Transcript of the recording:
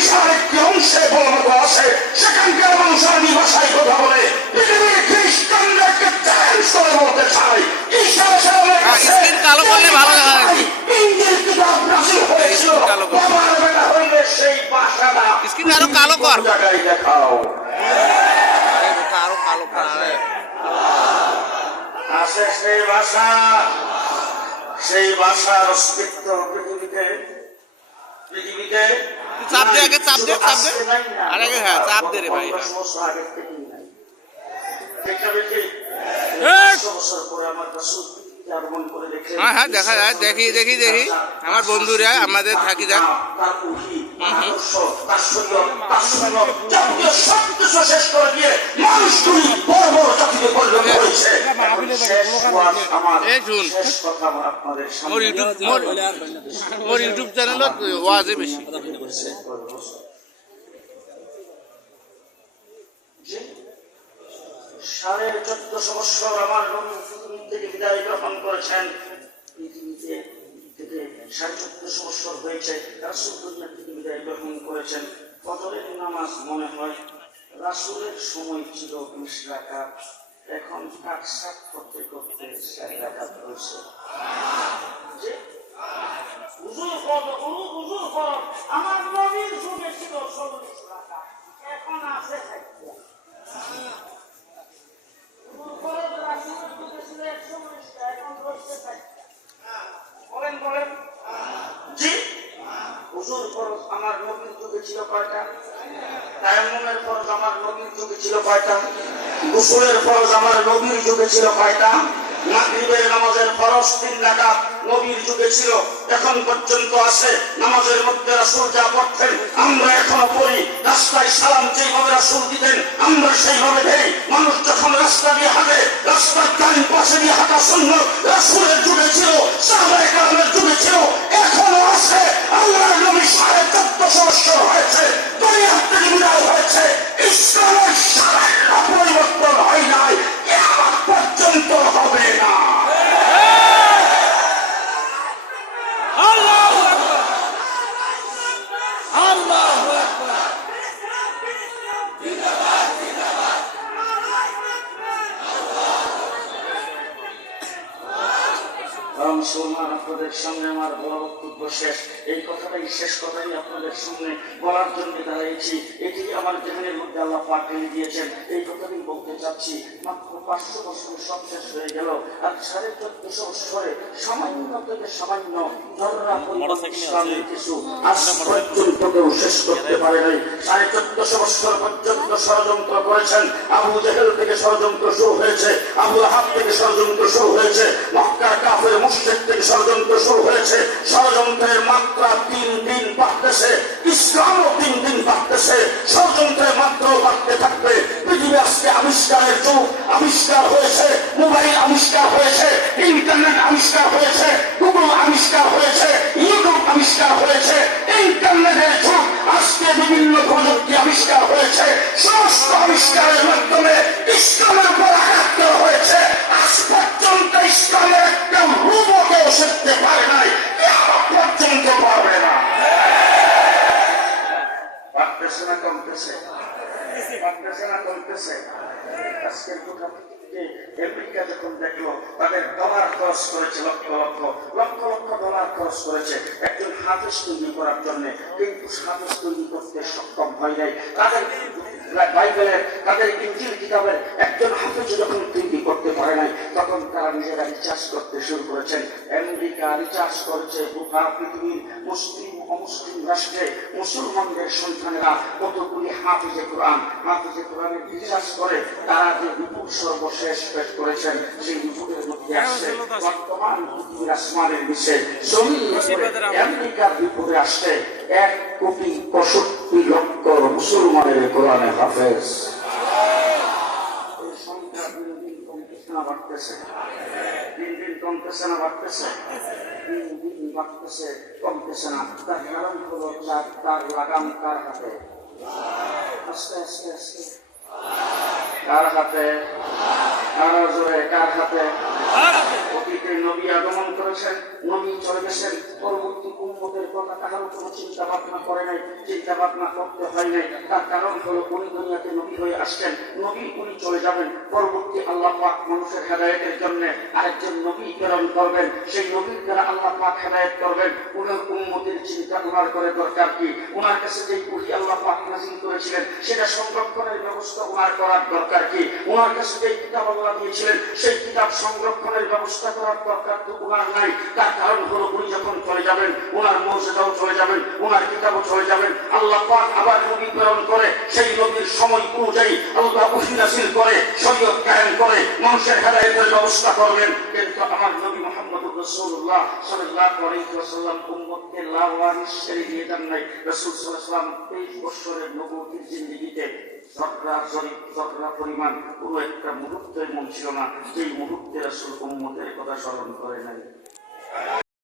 বাংলাদেশের একটি অংশে বলবো আছে, সেখানকার মানুষ আরবি ভাষায় কথা বলে। পৃথিবীর খ্রিস্টানদেরকে চ্যালেঞ্জ করে বলতে চাই, স্ক্রিন কালো করলে ভালো দেখা যায়। ইঞ্জিল কিতাব নাযিল হয়েছিল, বাবার বেটা হইলে সেই ভাষাটা স্ক্রিন আরো কালো কর, জায়গায় দেখাও। আরো কালো কর আছে সেই ভাষা, সেই ভাষার অস্তিত্ব পৃথিবীতে চাপ দে, আগে চাপ দে, চাপ দে, আর আগে হ্যাঁ চাপ দে রে ভাই। হ্যাঁ হ্যাঁ দেখা যায়, দেখি দেখি দেখি আমার বন্ধুরা আমাদের থাকি যাক। মোর ইউটিউব চ্যানেলত ওয়াজে বেশি। 1450 বছর আমার নবী পৃথিবী থেকে বিদায় গ্রহণ করেছেন। পৃথিবীতে থেকে 1450 বছর হয়েছে রাসূল দুনিয়া থেকে বিদায় গ্রহণ করেছেন। ফজরের নামাজ মনে হয় রাসূলের সময় ছিল 20 রাকাত, এখন কাটছাট করতে করতে 4 রাকাত হয়েছে। হুজুর ফরজ আমার নবীর যুগে ছিল 40 রাকাত, এখন আছে 60। আমার নবীর যুগে ছিল কয়টা? তায়াম্মুমের ফরজ আমার নবীর যুগে ছিল কয়টা? গোসলের ফরজ আমার নবীর যুগে ছিল কয়টা? মাগরিবের নামাজের ফরজ 3 রাকাত নবীর যুগে ছিল, এখন পর্যন্ত আছে। নামাজের মধ্যে রাসূল যা পড়তেন আমরা এখনো পড়ি। রাস্তায় সালাম যেভাবে রাসূল দিতেন আমরা সেইভাবে দেই। মানুষ যখন রাস্তা দিয়ে হাঁটে রাস্তার ডান পাশে দিয়ে হাঁটা সুন্নাত রাসূলের যুগে ছিল, সাহাবায়ে কেরামের যুগে ছিল, এখনো আছে। আল্লাহর নবী 1450 বছর হয়েছে দুনিয়া থেকে বিদায় হয়েছে, ইসলামের সামান্য পরিবর্তন হয় নাই, কিয়ামত পর্যন্ত হবে না। আল্লাহু আকবার, আল্লাহু আকবার। মুসলমান, আপনাদের সামনে আমার বড় বক্তব্য শেষ। এই কথাটাই শেষ কথাই আপনাদের সামনে বলার জন্য দাঁড়িয়েছি। এটি আমার জেহানের মধ্যে আল্লাহ পাক এনে দিয়েছেন, এই কথাটাই বলতে চাচ্ছি। মাত্র 500 বছর সব শেষ হয়ে গেল, আর 1450 বছরে সামান্য থেকে সামান্য ধর্রা ইসলামের কিছু আজ পর্যন্ত কেউ শেষ করতে পারে নাই। 1450 বছর পর্যন্ত ষড়যন্ত্র করেছেন। আবু জেহেল থেকে ষড়যন্ত্র শুরু হয়েছে, আবু লাহাব থেকে ষড়যন্ত্র শুরু হয়েছে, মক্কার কাফের মুশরিক থেকে ষড়যন্ত্র শুরু হয়েছে। ষড়যন্ত্রের মাত্রা 3 দিন বাড়তেছে, ইসলামও 3 দিন বাড়তেছে, ষড়যন্ত্রের মাত্রাও বাড়তে থাকবে। পৃথিবী আজকে আবিষ্কারের যুগ, আবিষ্কার হয়েছে, মোবাইল আবিষ্কার হয়েছে, ইন্টারনেট আবিষ্কার হয়েছে, গুগল আবিষ্কার হয়েছে, ইউটিউব আবিষ্কার হয়েছে, ইন্টারনেটের যুগ। আজকে বিভিন্ন প্রযুক্তি আবিষ্কার হয়েছে, সমস্ত আবিষ্কারের মাধ্যমে ইসলামের উপর আঘাত করা হয়েছে। আজ পর্যন্ত ইসলামের একটা রূপকেও শিখতে পারে নাই, কিয়ামত পর্যন্ত পারবে না। বাড়তেছে না কমতেছে? বাড়তেছে না কমতেছে? আজকের কথা আমেরিকা যখন দেখলো তাদের ডলার খরচ করেছে, লক্ষ লক্ষ লক্ষ লক্ষ ডলার খরচ করেছে একজন হাফেজ তৈরি করার জন্য, কিন্তু হাফেজ তৈরি করতে সক্ষম হয় নাই। তাদের বাইবেলের, তাদের ইনজিল কিতাবের একজন হাফেজ যখন তৈরি করতে পারে নাই, তখন তারা নিজেরা রিচার্জ করতে শুরু করেছেন। আমেরিকা রিচার্জ করেছে গোটা পৃথিবীর মুসলিম অমুসলিম রাষ্ট্রে মুসলমানদের সন্তানেরা কতগুলি হাফেজে কোরআনের রিচার্জ করে তারা যে বিপুল সর্বশেষ পেশ করেছেন, সেই বিপুলের মধ্যে আসছে বর্তমান পৃথিবীর আসমানের নিচে জমিন আমেরিকার বিপুলে আসছে 1,65,00,000 মুসলমানের কোরআনে হাফেজ। এই সংখ্যা দিন দিন কমতেছে না বাড়তেছে? দিন দিন কমতেছে না বাড়তেছে? দিন দিন বাড়তেছে কমতেছে না। তার কারণ হলো তার লাগাম কার হাতে? আস্তে আস্তে আস্তে কার হাতে? আরো জোরে কার হাতে? অতীতে নবী আগমন করেছেন, নবী চলে গেছেন, পরবর্তী উম্মত উম্মতের কথা কারো কোনো চিন্তা ভাবনা করে নাই, চিন্তা ভাবনা করতে হয় নাই। তার কারণ হলো উনি দুনিয়াতে নবী হয়ে আসছেন, নবী উনি চলে যাবেন, পরবর্তী আল্লাহ পাক মানুষের হেদায়েতের জন্য আরেকজন নবী প্রেরণ করবেন, সেই নবীর দ্বারা আল্লাহ পাক হেদায়েত করবেন। উনার উম্মতের চিন্তা উনার করে দরকার কি? উনার কাছে যে ওহী আল্লাহ পাক নাযিল করেছিলেন সেটা সংরক্ষণের ব্যবস্থা উনার করার দরকার কি? উনার কাছে যে কিতাব আল্লাহ দিয়েছিলেন সেই কিতাব সংরক্ষণের ব্যবস্থা করার দরকার তো উনার নাই। তার কারণ হলো উনি যখন চলে যাবেন উনার মর্যাদাও চলে যাবেন, উনার কিতাবও চলে যাবেন। আল্লাহ পাক আবার নবী প্রেরণ করে, সেই নবীর সময় অনুযায়ী আল্লাহ ওহী নাযিল করে, শরীয়ত কায়েম করে, মানুষের হেদায়েতের ব্যবস্থা করবেন। কিন্তু আমার নবী মুহাম্মদুর রাসূলুল্লাহ সাল্লাল্লাহু আলাইহি ওয়াসাল্লাম উম্মতকে লাওয়ারিস ছেড়ে দিয়ে যান নাই। রাসূল সাল্লাল্লাহু আলাইহি ওয়াসাল্লাম 23 বছরের নবুয়তের জিন্দেগিতে যতটা পরিমাণ পুরো একটা মুহূর্ত এমন ছিল না যেই মুহূর্তে রাসূল উম্মতের কথা স্মরণ করে নাই।